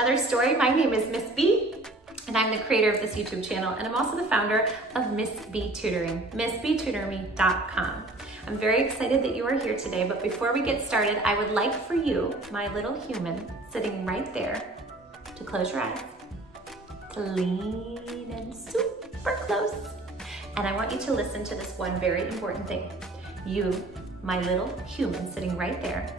another story. My name is Miss B, and I'm the creator of this YouTube channel, and I'm also the founder of Miss B Tutoring, MissBTutorMe.com. I'm very excited that you are here today, but before we get started, I would like for you, my little human, sitting right there, to close your eyes, to lean in super close, and I want you to listen to this one very important thing. You, my little human sitting right there,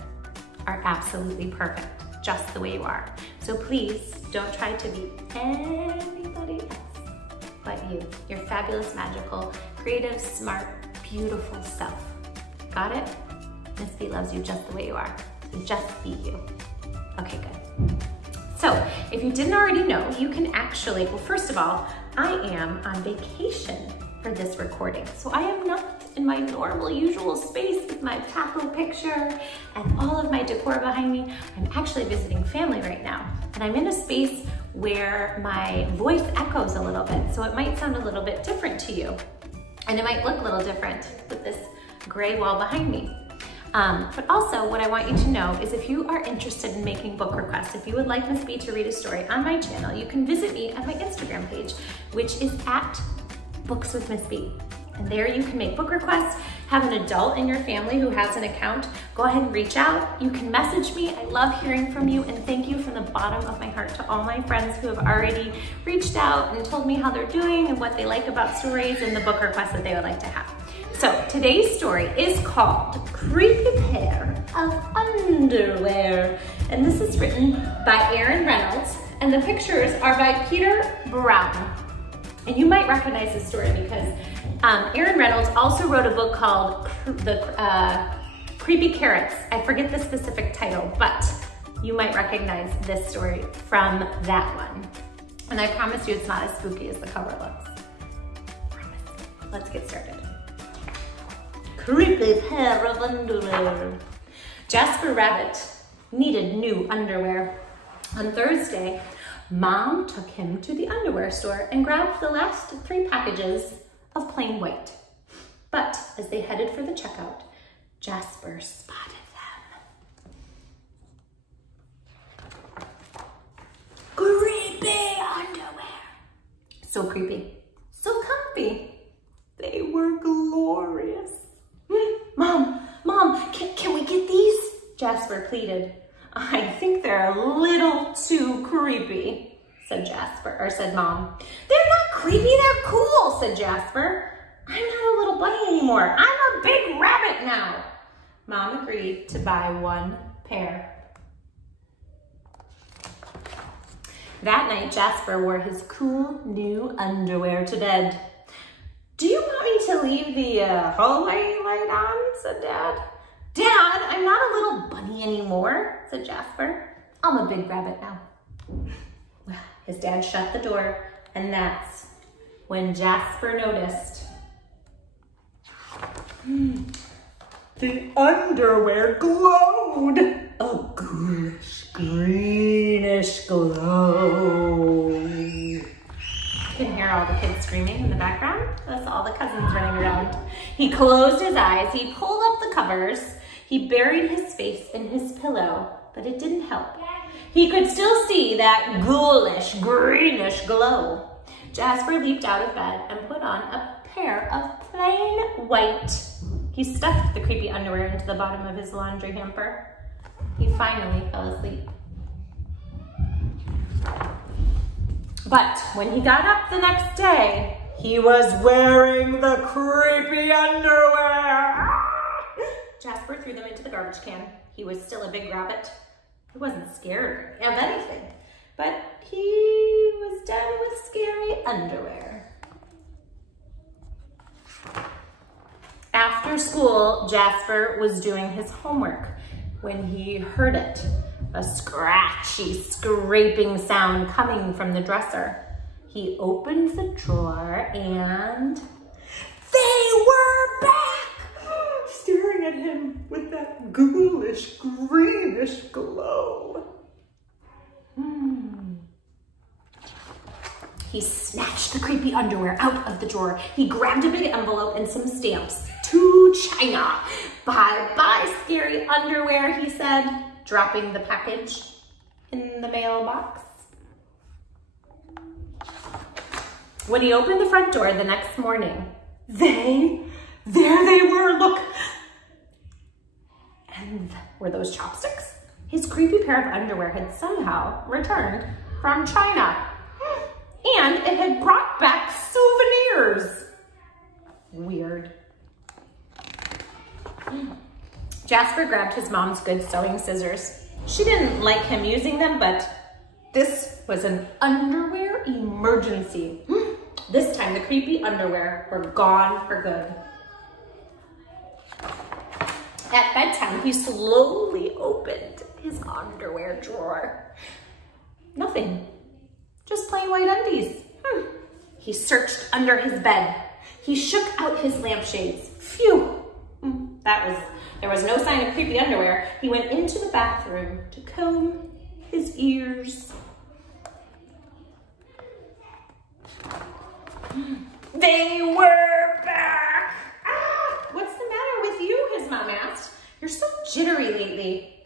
are absolutely perfect, just the way you are. So please don't try to be anybody else but you. Your fabulous, magical, creative, smart, beautiful self. Got it? Miss B loves you just the way you are. So just be you. Okay, good. So if you didn't already know, you can actually, well, first of all, I am on vacation for this recording. So I am not in my normal, usual space with my taco picture and all of my decor behind me. I'm actually visiting family right now. And I'm in a space where my voice echoes a little bit. So it might sound a little bit different to you. And it might look a little different with this gray wall behind me. But also what I want you to know is if you are interested in making book requests, if you would like Miss B to read a story on my channel, you can visit me at my Instagram page, which is at Books with Miss B. And there you can make book requests, have an adult in your family who has an account, go ahead and reach out. You can message me. I love hearing from you, and thank you from the bottom of my heart to all my friends who have already reached out and told me how they're doing and what they like about stories and the book requests that they would like to have. So today's story is called Creepy Pair of Underwear. And this is written by Reynolds, and the pictures are by Peter Brown. And you might recognize this story because Reynolds also wrote a book called Creepy Carrots. I forget the specific title, but you might recognize this story from that one. And I promise you it's not as spooky as the cover looks. Promise. Let's get started. Creepy pair of underwear. Jasper Rabbit needed new underwear. On Thursday, Mom took him to the underwear store and grabbed the last 3 packages of plain white. But as they headed for the checkout, Jasper spotted them. Creepy underwear. So creepy, so comfy. They were glorious. Mom, can we get these? Jasper pleaded. I think they're a little too creepy, said Mom. They're not creepy, they're cool, said Jasper. I'm not a little bunny anymore. I'm a big rabbit now. Mom agreed to buy 1 pair. That night, Jasper wore his cool new underwear to bed. Do you want me to leave the hallway light on? Said Dad. Dad, I'm not a little bunny anymore, said Jasper. I'm a big rabbit now. Well, his dad shut the door, and that's when Jasper noticed the underwear glowed. A ghoulish, greenish glow. You can hear all the kids screaming in the background. That's all the cousins running around. He closed his eyes, he pulled up the covers, he buried his face in his pillow, but it didn't help. He could still see that ghoulish, greenish glow. Jasper leaped out of bed and put on a pair of plain white. He stuffed the creepy underwear into the bottom of his laundry hamper. He finally fell asleep. But when he got up the next day, he was wearing the creepy underwear. Jasper threw them into the garbage can. He was still a big rabbit. He wasn't scared of anything, but he was done with scary underwear. After school, Jasper was doing his homework when he heard it. A scratchy, scraping sound coming from the dresser. He opened the drawer and they were back, staring at him with that ghoulish, greenish glow. He snatched the creepy underwear out of the drawer. He grabbed a big envelope and some stamps. To China. Bye-bye, scary underwear, he said, dropping the package in the mailbox. When he opened the front door the next morning, there they were, look. And were those chopsticks? His creepy pair of underwear had somehow returned from China. And it had brought back souvenirs. Weird. Jasper grabbed his mom's good sewing scissors. She didn't like him using them, but this was an underwear emergency. This time the creepy underwear were gone for good. At bedtime, he slowly opened his underwear drawer. Nothing, just plain white undies. He searched under his bed. He shook out his lampshades. Phew, there was no sign of creepy underwear. He went into the bathroom to comb his ears. They were back. Ah, what's the matter with you? His mom asked. You're so jittery lately.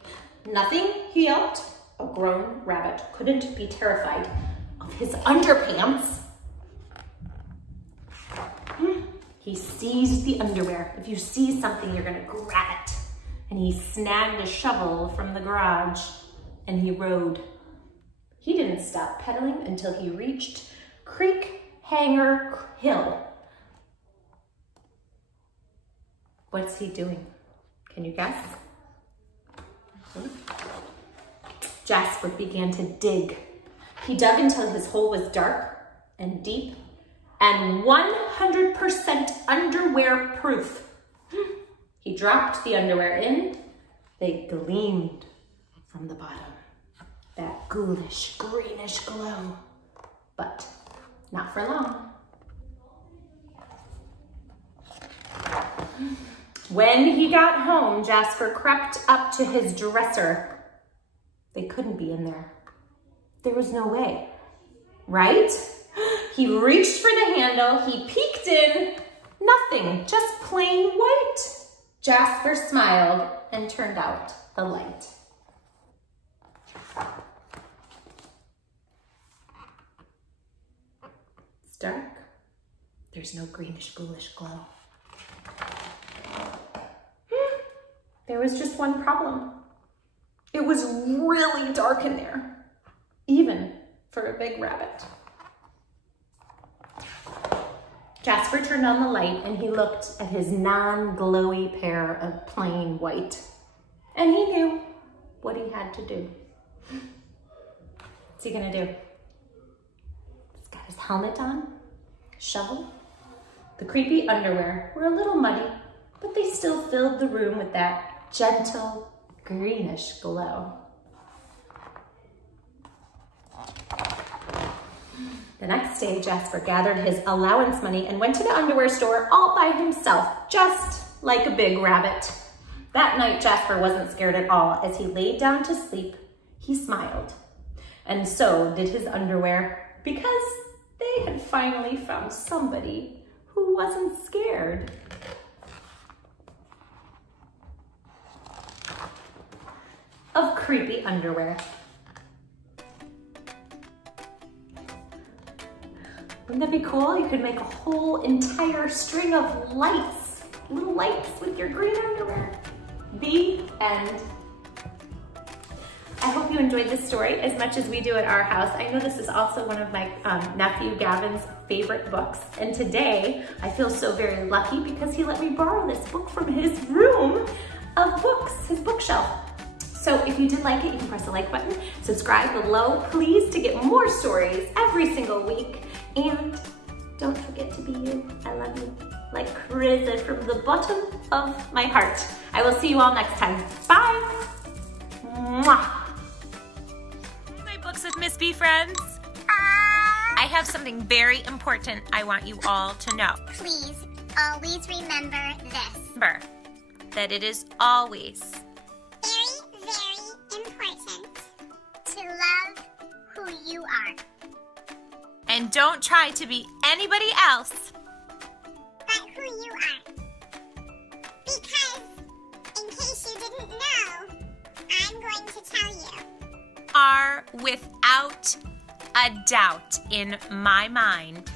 Nothing, he yelped. A grown rabbit couldn't be terrified of his underpants. He seized the underwear. If you see something, you're gonna grab it. And he snagged a shovel from the garage and he rode. He didn't stop pedaling until he reached Creek Hanger Hill. What's he doing? Can you guess? Jasper began to dig. He dug until his hole was dark and deep and 100% underwear proof. He dropped the underwear in. They gleamed from the bottom. That ghoulish, greenish glow. But not for long. When he got home, Jasper crept up to his dresser. They couldn't be in there. There was no way, right? He reached for the handle, he peeked in, nothing, just plain white. Jasper smiled and turned out the light. It's dark. There's no greenish, ghoulish glow. There was just one problem. It was really dark in there, even for a big rabbit. Jasper turned on the light and he looked at his non-glowy pair of plain white. And he knew what he had to do. What's he gonna do? He's got his helmet on, shovel. The creepy underwear were a little muddy, but they still filled the room with that gentle, greenish glow. The next day, Jasper gathered his allowance money and went to the underwear store all by himself, just like a big rabbit. That night, Jasper wasn't scared at all. As he laid down to sleep, he smiled. And so did his underwear, because they had finally found somebody who wasn't scared. Of creepy underwear. Wouldn't that be cool? You could make a whole entire string of lights, little lights with your green underwear. The end. I hope you enjoyed this story as much as we do at our house. I know this is also one of my nephew Gavin's favorite books. And today I feel so very lucky because he let me borrow this book from his room of books, his bookshelf. So if you did like it, you can press the like button, subscribe below, please, to get more stories every single week. And don't forget to be you. I love you like crazy from the bottom of my heart. I will see you all next time. Bye. Mwah. My books with Miss B friends. I have something very important I want you all to know. Please always remember this. Remember that it is always very, very important to love who you are. And don't try to be anybody else but who you are. Because, in case you didn't know, I'm going to tell you. Are without a doubt in my mind